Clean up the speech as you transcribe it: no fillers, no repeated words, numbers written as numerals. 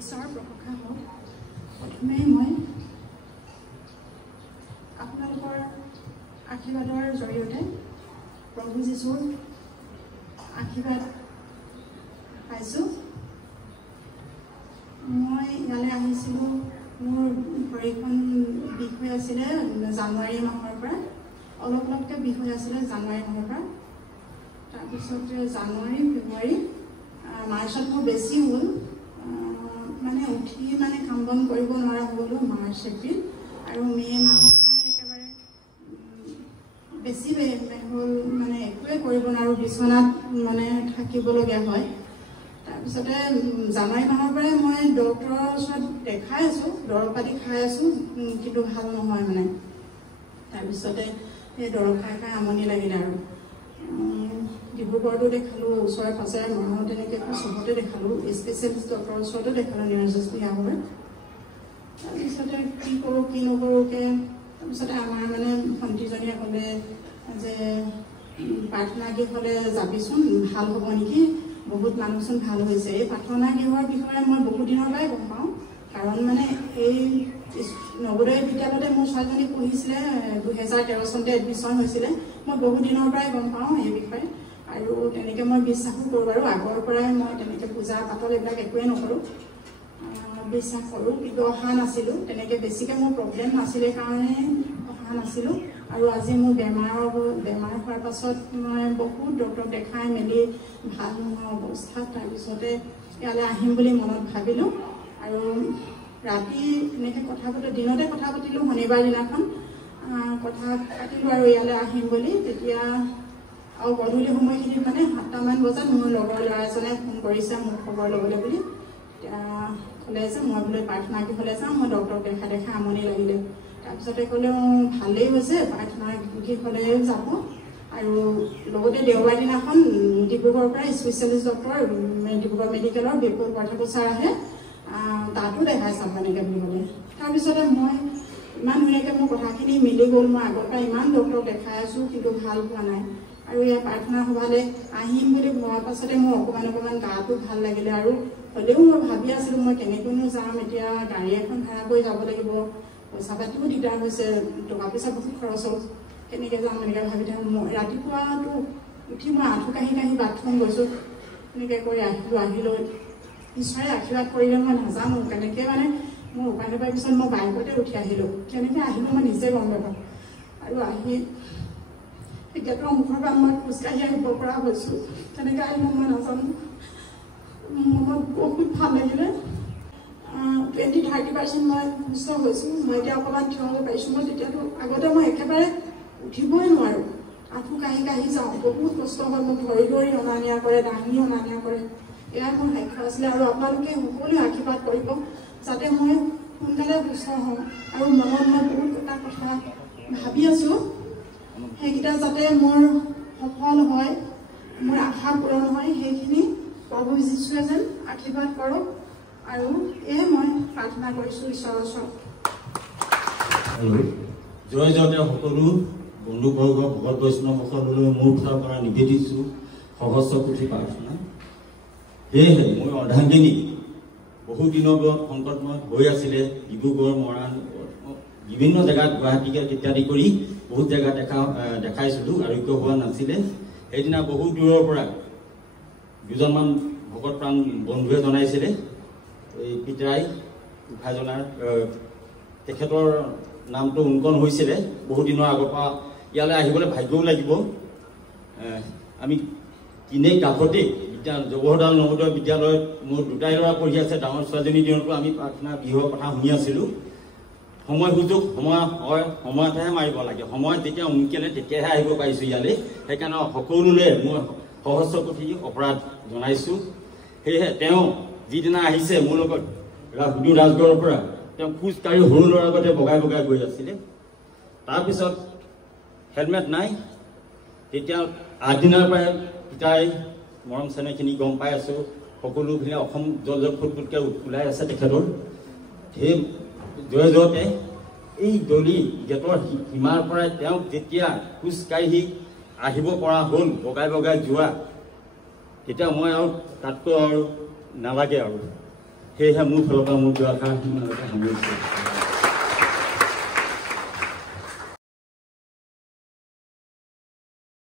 ঈশ্বৰৰ প্ৰশংসা হওক। প্ৰথমে মই আপোনালোকৰ আশীৰ্বাদৰ জৰিয়তে প্ৰভু যীশুৰ আশীৰ্বাদ পাইছোঁ। মই ইয়ালৈ আহিছিলোঁ, মোৰ ভৰিখন বিষ হৈ আছিলে জানুৱাৰী মাহৰ পৰা, অলপকৈ বিষ হৈ আছিলে জানুৱাৰী মাহৰ পৰা। তাৰপিছত জানুৱাৰী ফেব্ৰুৱাৰী মাৰ্চত মোৰ বেছি হ'ল, মানে উঠি মানে কাম বন কৰিব নোৱাৰা হৈ গ'লোঁ মাৰ্চ এপ্ৰিল, আৰু মে' মাহত মানে একেবাৰে বেছি হ'ল, মানে একোৱে কৰিব নোৱাৰোঁ, বিচনাত মানে থাকিবলগীয়া হয়। তাৰপিছতে জানুৱাৰী মাহৰ পৰাই মই ডক্টৰৰ ওচৰত দেখাই আছোঁ, দৰৱ পাতি খাই আছোঁ, কিন্তু ভাল নহয় মানে। তাৰপিছতে সেই দৰৱ খাই খাই আমনি লাগিলে আৰু ডিব্ৰুগড়তো দেখালোঁ, ওচৰে পাঁজৰে মৰাণত তেনেকৈ চবতে দেখালোঁ, স্পেচিয়েলিষ্ট ডক্টৰৰ ওচৰতো দেখালোঁ, নিৰঞ্জস্বী আগৰ। তাৰপিছতে কি কৰোঁ কি নকৰোঁকৈ তাৰপিছতে আমাৰ মানে ভণ্টিজনীয়ে ক'লে যে প্ৰাৰ্থনা গৃহলৈ যাবিচোন, ভাল হ'ব নেকি, বহুত মানুহচোন ভাল হৈছে। এই প্ৰাৰ্থনা গৃহৰ বিষয়ে মই বহুত দিনৰ পৰাই গম পাওঁ, কাৰণ মানে এই নৱোদয় বিদ্যালয়তে মোৰ ছোৱালীজনী পঢ়িছিলে, 2013 চনতে এডমিশ্যন হৈছিলে। মই বহুত দিনৰ পৰাই গম পাওঁ এই বিষয়ে, আৰু তেনেকৈ মই বিশ্বাসো কৰোঁ বাৰু। আগৰ পৰাই মই তেনেকৈ পূজা পাতল এইবিলাক একোৱেই নকৰোঁ, বিশ্বাস কৰোঁ, কিন্তু অহা নাছিলোঁ। তেনেকৈ বেছিকৈ মোৰ প্ৰব্লেম নাছিলে কাৰণে অহা নাছিলোঁ। আৰু আজি মোৰ বেমাৰ হোৱাৰ পাছত মই বহুত ডক্টৰক দেখাই মেলি ভাল নোহোৱা অৱস্থাত তাৰপিছতে ইয়ালৈ আহিম বুলি মনত ভাবিলোঁ। আৰু ৰাতি এনেকৈ কথা পাতিলোঁ, দিনতে কথা পাতিলোঁ, শনিবাৰ দিনাখন কথা পাতিলোঁ আৰু ইয়ালৈ আহিম বুলি। তেতিয়া আৰু গধূলি সময়খিনিত মানে 7টামান বজাত মোৰ লগৰ ল'ৰা এজনে ফোন কৰিছে মোক খবৰ ল'বলৈ বুলি। এতিয়া ক'লে যে মই বোলে প্ৰাৰ্থনা গৃহলৈ যাওঁ, মই ডক্টৰক দেখাই আমনি লাগিলে। তাৰপিছতে ক'লে ভালেই হৈছে, প্ৰাৰ্থনা গৃহলৈ যাব, আৰু লগতে দেওবাৰ দিনাখন ডিব্ৰুগড়ৰ পৰা স্পেচিয়েলিষ্ট ডক্টৰ ডিব্ৰুগড় মেডিকেলৰ বিপুল পাঠক ছাৰ আহে, তাতো দেখাই চাম এনেকৈ বুলি ক'লে। তাৰপিছতে মই ইমান ধুনীয়াকৈ মোৰ কথাখিনি মিলি গ'ল। মই আগৰ পৰা ইমান ডক্টৰক দেখাই আছোঁ, কিন্তু ভাল পোৱা নাই। আৰু ইয়াৰ প্ৰাৰ্থনা সভালৈ আহিম বুলি ভবাৰ পাছতে মোৰ অকণমান গাটো ভাল লাগিলে। আৰু হ'লেও মই ভাবি আছিলোঁ মই কেনেকৈনো যাম, এতিয়া গাড়ী এখন ভাড়া কৰি যাব লাগিব, পইচা পাতিও দিগদাৰ হৈছে, টকা পইচা বহুত খৰচ হ'ল, কেনেকৈ যাম এনেকৈ ভাবি থাকোঁ। মই ৰাতিপুৱাটো উঠি মই আঁঠু কাঢ়ি বাথৰুম গৈছোঁ, এনেকৈ কৰি আহিলোঁ। ঈশ্বৰে আশীৰ্বাদ কৰিলে মই নাজানো কেনেকৈ, মানে মোৰ উপায় নাপায় পিছত মই বাইকতে উঠি আহিলোঁ। কেনেকৈ আহিলোঁ মই নিজে গম নাপাওঁ। আৰু আহি গেটৰ মুখৰ পৰা মই খোজকাঢ়ি আহিব পৰা হৈছোঁ, কেনেকৈ আহিলোঁ মই নাজানো। মনত বহুত ভাল লাগিলে। 20-30% মই সুস্থ হৈছোঁ। মই এতিয়া অকণমান থিয় হ'ব পাৰিছোঁ। মই তেতিয়াতো আগতে মই একেবাৰে উঠিবই নোৱাৰোঁ, আঁঠু কাঢ়ি যাওঁ, বহুত কষ্ট হয়। মোক ধৰি অনা নিয়া কৰে, দাঙি অনা নিয়া কৰে। এয়াই মোৰ লক্ষ্য আছিলে। আৰু আপোনালোকে সকলোৱে আশীৰ্বাদ কৰিব যাতে মই সোনকালে সুস্থ হওঁ। আৰু মনত মই বহুত এটা কথা ভাবি আছোঁ, সেইকেইটা যাতে মোৰ সফল হয়, মোৰ আশা পূৰণ হয়, সেইখিনি প্ৰভু যীশুৱে যেন আশীৰ্বাদ কৰক। আৰু এয়ে মই প্ৰাৰ্থনা কৰিছোঁ ঈশ্বৰৰ ওচৰত। জয় জয়তে সকলো বন্ধুবৰ্গ ভকত বৈষ্ণৱ সকললৈ মোৰ ফালৰ পৰা নিবেদিছোঁ সহস্ৰ কোটি প্ৰাৰ্থনা। সেয়েহে মই অৰ্ধাংগিনী বহু দিনৰ সংকটময় হৈ আছিলে, ডিব্ৰুগড় মৰাণ বিভিন্ন জেগাত গুৱাহাটীকে ইত্যাদি কৰি বহুত জেগা দেখাইছিলোঁ, আৰোগ্য হোৱা নাছিলে। সেইদিনা বহুত দূৰৰ পৰা দুজনমান ভকত প্ৰাণ বন্ধুৱে জনাইছিলে, এই পিতাই উঠাজনাৰ তেখেতৰ নামটো উন্কন হৈছিলে। বহুদিনৰ আগৰ পৰা ইয়ালৈ আহিবলৈ ভাগ্যও লাগিব। আমি তিনেই কাষতেই জৱাহৰলাল নৱোদয় বিদ্যালয়ত মোৰ দুটাই ল'ৰা পঢ়ি আছে। ডাঙৰ ছোৱালীজনীৰ দিনতো আমি প্ৰাৰ্থনা গৃহৰ কথা শুনি আছিলোঁ। সময় সুযোগ সময়তহে মাৰিব লাগে। সময় যেতিয়া উনকেলে তেতিয়াহে আহিব পাৰিছোঁ ইয়ালৈ। সেইকাৰণে সকলোলৈ মই সহস্ৰ কোটি অপৰাধ জনাইছোঁ। সেয়েহে তেওঁ যিদিনা আহিছে মোৰ লগত সুদূৰ ৰাজগড়ৰ পৰা, তেওঁ খোজকাঢ়ি সৰু ল'ৰাৰ আগতে বগাই গৈ আছিলে। তাৰপিছত হেলমেট নাই। তেতিয়া আগদিনাৰ পৰাই পিতাই মৰম চেনেহখিনি গম পাই আছোঁ। সকলোখিনি অসম জল ফুটফুটকৈ ওলাই আছে তেখেতৰ। সেই জয় জয়তে এই দলি গেটৰ সীমাৰ পৰাই তেওঁ যেতিয়া খোজকাঢ়ি আহিব পৰা হ'ল, বগাই যোৱা, তেতিয়া মই আৰু তাতকৈ আৰু নালাগে আৰু। সেয়েহে মোৰ ফালৰ পৰা মোৰ দুআষাৰ সামৰিছোঁ।